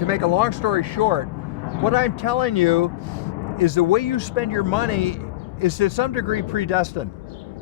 to make a long story short, what I'm telling you is the way you spend your money is to some degree predestined,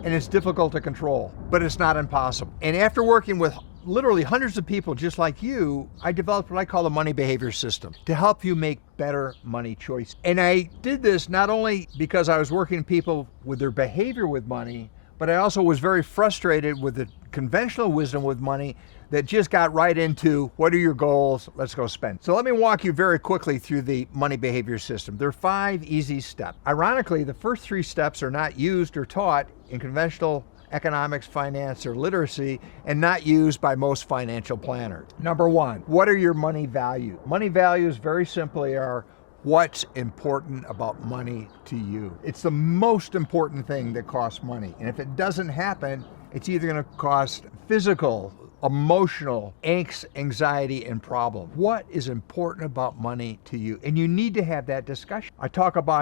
and it's difficult to control, but it's not impossible. And after working with literally hundreds of people just like you, I developed what I call the money behavior system to help you make better money choices. And I did this not only because I was working with people with their behavior with money, but I also was very frustrated with the conventional wisdom with money that just got right into, what are your goals? Let's go spend. So let me walk you very quickly through the money behavior system. There are 5 easy steps. Ironically, the first 3 steps are not used or taught in conventional economics, finance, or literacy, and not used by most financial planners. Number 1, what are your money values? Money values very simply are what's important about money to you. It's the most important thing that costs money. And if it doesn't happen, it's either going to cost physical, emotional angst, anxiety, and problem. What is important about money to you? And you need to have that discussion. I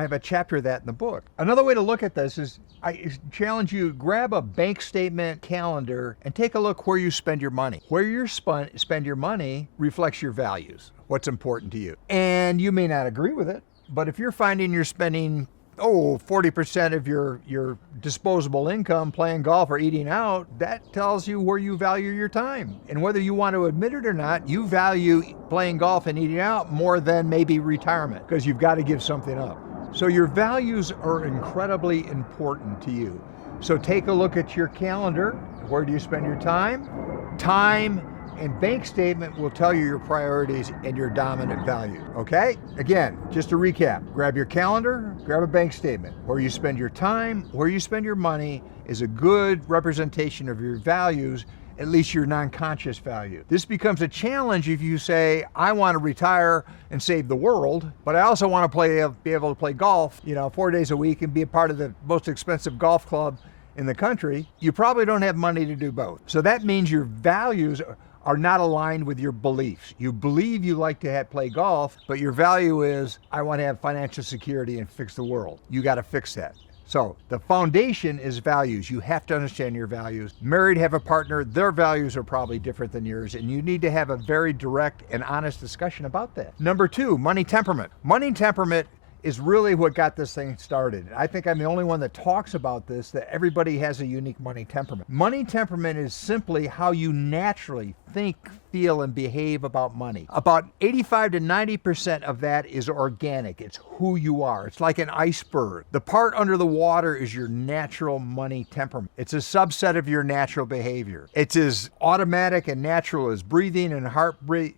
have a chapter of that in the book. Another way to look at this is, I challenge you, grab a bank statement, calendar, and take a look where you spend your money. Where you spend your money reflects your values, what's important to you. And you may not agree with it, but if you're finding you're spending 40% of your disposable income playing golf or eating out, that tells you where you value your time. And whether you want to admit it or not, you value playing golf and eating out more than maybe retirement, because you've got to give something up. So your values are incredibly important to you. So take a look at your calendar. Where do you spend your time? Time and bank statement will tell you your priorities and your dominant value, okay? Again, just to recap, grab your calendar, grab a bank statement. Where you spend your time, where you spend your money is a good representation of your values, at least your non-conscious value. This becomes a challenge if you say, I want to retire and save the world, but I also want to be able to play golf, 4 days a week and be a part of the most expensive golf club in the country. You probably don't have money to do both. So that means your values are not aligned with your beliefs. You believe you like to play golf, but your value is, I want to have financial security and fix the world. You got to fix that. So the foundation is values. You have to understand your values. Married, have a partner, their values are probably different than yours, and you need to have a very direct and honest discussion about that. Number 2, money temperament. Money temperament is really what got this thing started. I think I'm the only one that talks about this, that everybody has a unique money temperament. Money temperament is simply how you naturally think, feel, and behave about money. About 85 to 90% of that is organic. It's who you are. It's like an iceberg. The part under the water is your natural money temperament. It's a subset of your natural behavior. It's as automatic and natural as breathing and heart rate,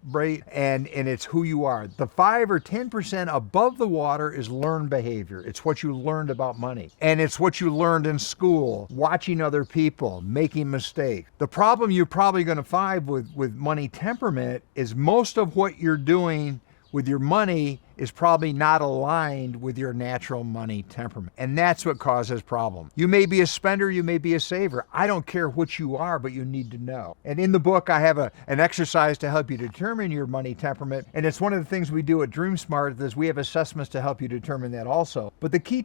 and it's who you are. The 5 or 10% above the water is learned behavior. It's what you learned about money. And it's what you learned in school, watching other people, making mistakes. The problem you're probably going to find with money temperament is most of what you're doing with your money is probably not aligned with your natural money temperament. And that's what causes problems. You may be a spender, you may be a saver. I don't care what you are, but you need to know. And in the book, I have an exercise to help you determine your money temperament. And it's one of the things we do at DreamSmart is we have assessments to help you determine that also. But the key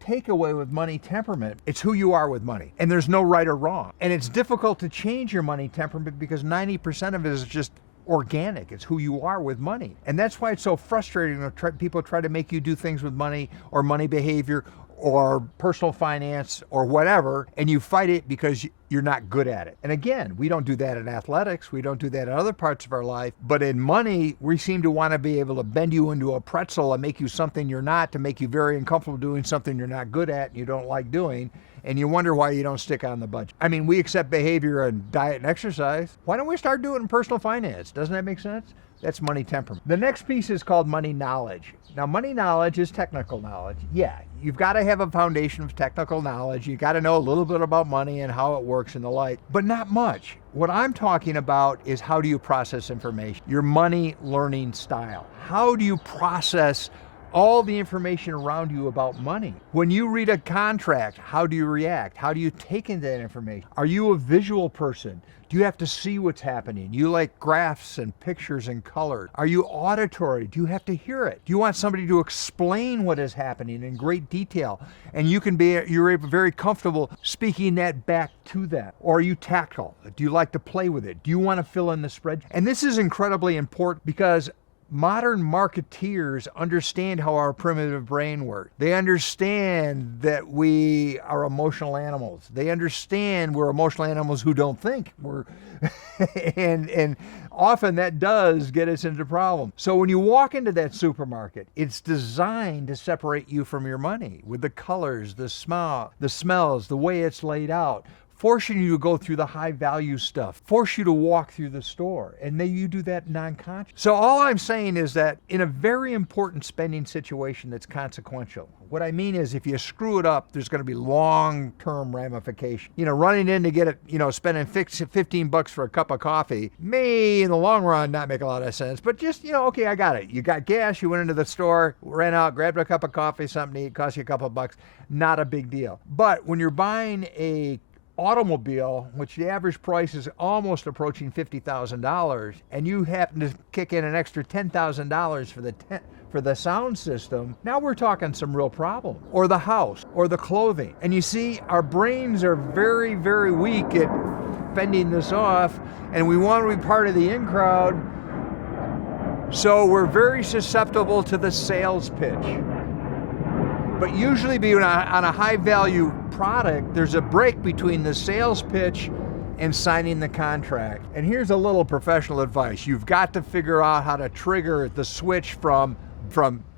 takeaway with money temperament, it's who you are with money. And there's no right or wrong. And it's difficult to change your money temperament because 90% of it is just organic. It's who you are with money. And that's why it's so frustrating when people try to make you do things with money or money behavior or personal finance or whatever, and you fight it because you're not good at it. And again, we don't do that in athletics. We don't do that in other parts of our life. But in money, we seem to want to be able to bend you into a pretzel and make you something you're not, to make you very uncomfortable doing something you're not good at and you don't like doing. And you wonder why you don't stick on the budget. I mean, we accept behavior and diet and exercise. Why don't we start doing it in personal finance? Doesn't that make sense? That's money temperament. The next piece is called money knowledge. Now, money knowledge is technical knowledge. Yeah, you've got to have a foundation of technical knowledge. You got to know a little bit about money and how it works and the like, but not much. What I'm talking about is how do you process information? Your money learning style. How do you process all the information around you about money? When you read a contract, how do you react? How do you take in that information? Are you a visual person? Do you have to see what's happening? You like graphs and pictures and color? Are you auditory? Do you have to hear it? Do you want somebody to explain what is happening in great detail? And you're very comfortable speaking that back to them. Or are you tactile? Do you like to play with it? Do you want to fill in the spread? And this is incredibly important because Modern marketeers understand how our primitive brain works. They understand that we are emotional animals. They understand we're emotional animals who don't think. And often that does get us into problems. So when you walk into that supermarket, it's designed to separate you from your money with the colors, the smells, the way it's laid out, forcing you to go through the high value stuff, force you to walk through the store, and then you do that non-conscious. So all I'm saying is that in a very important spending situation that's consequential, what I mean is if you screw it up, there's going to be long-term ramifications. Running in to get it, spending $15 for a cup of coffee may in the long run not make a lot of sense, but just, okay, I got it. You got gas, you went into the store, ran out, grabbed a cup of coffee, something to eat, cost you a couple of bucks, not a big deal. But when you're buying a automobile, which the average price is almost approaching $50,000, and you happen to kick in an extra $10,000 for the sound system, now we're talking some real problem. Or the house, or the clothing. And you see, our brains are very, very weak at fending this off, and we want to be part of the in crowd, so we're very susceptible to the sales pitch. But usually being on a high value product, there's a break between the sales pitch and signing the contract. And here's a little professional advice. You've got to figure out how to trigger the switch from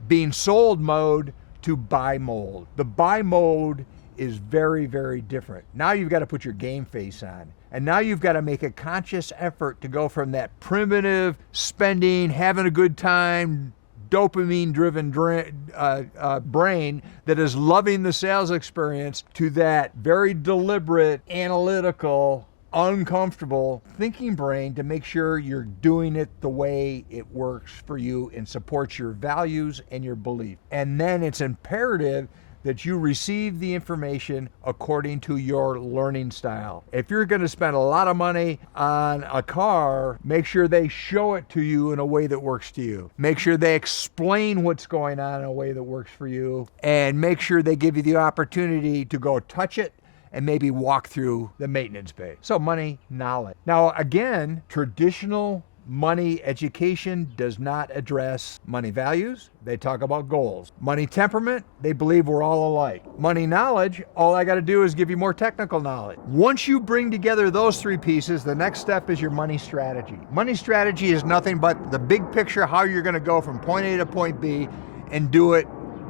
being sold mode to buy mode. The buy mode is very, very different. Now you've got to put your game face on. And now you've got to make a conscious effort to go from that primitive spending, having a good time, dopamine-driven brain that is loving the sales experience to that very deliberate, analytical, uncomfortable thinking brain to make sure you're doing it the way it works for you and supports your values and your belief. And then it's imperative that you receive the information according to your learning style. If you're going to spend a lot of money on a car, make sure they show it to you in a way that works to you. Make sure they explain what's going on in a way that works for you, and make sure they give you the opportunity to go touch it and maybe walk through the maintenance bay. So money, knowledge. Now again, traditional money education does not address money values. They talk about goals. Money temperament, they believe we're all alike. Money knowledge, all I got to do is give you more technical knowledge. Once you bring together those three pieces, the next step is your money strategy. Money strategy is nothing but the big picture, how you're going to go from point A to point B and do it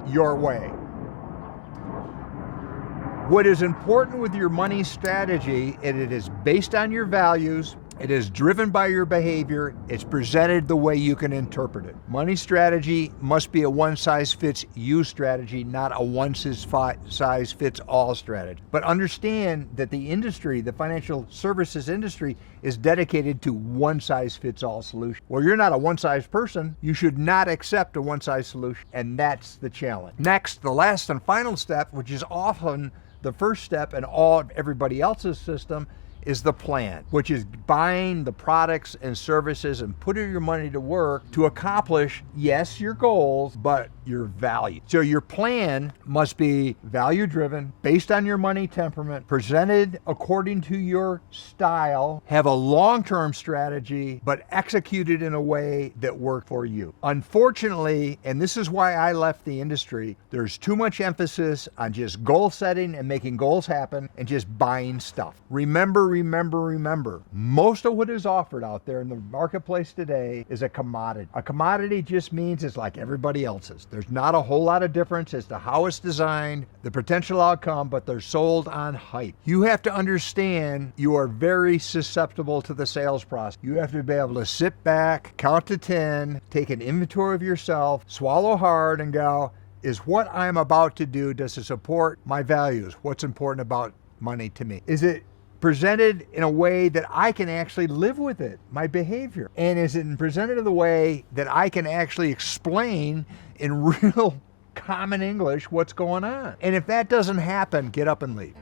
your way. What is important with your money strategy is it is based on your values, it is driven by your behavior, it's presented the way you can interpret it. Money strategy must be a one-size-fits-you strategy, not a one-size-fits-all strategy. But understand that the industry, the financial services industry, is dedicated to one-size-fits-all solution. Well, you're not a one-size person, you should not accept a one-size solution, and that's the challenge. Next, the last and final step, which is often the first step in everybody else's system, is the plan, which is buying the products and services and putting your money to work to accomplish, yes, your goals, but your value. So your plan must be value-driven, based on your money temperament, presented according to your style, have a long-term strategy, but executed in a way that worked for you. Unfortunately, and this is why I left the industry, there's too much emphasis on just goal setting and making goals happen and just buying stuff. Remember, most of what is offered out there in the marketplace today is a commodity. A commodity just means it's like everybody else's. There's not a whole lot of difference as to how it's designed, the potential outcome, but they're sold on hype. You have to understand you are very susceptible to the sales process. You have to be able to sit back, count to 10, take an inventory of yourself, swallow hard and go, is what I'm about to do, does it support my values? What's important about money to me? Is it presented in a way that I can actually live with it, my behavior? And is it presented in the way that I can actually explain in real common English what's going on? And if that doesn't happen, get up and leave.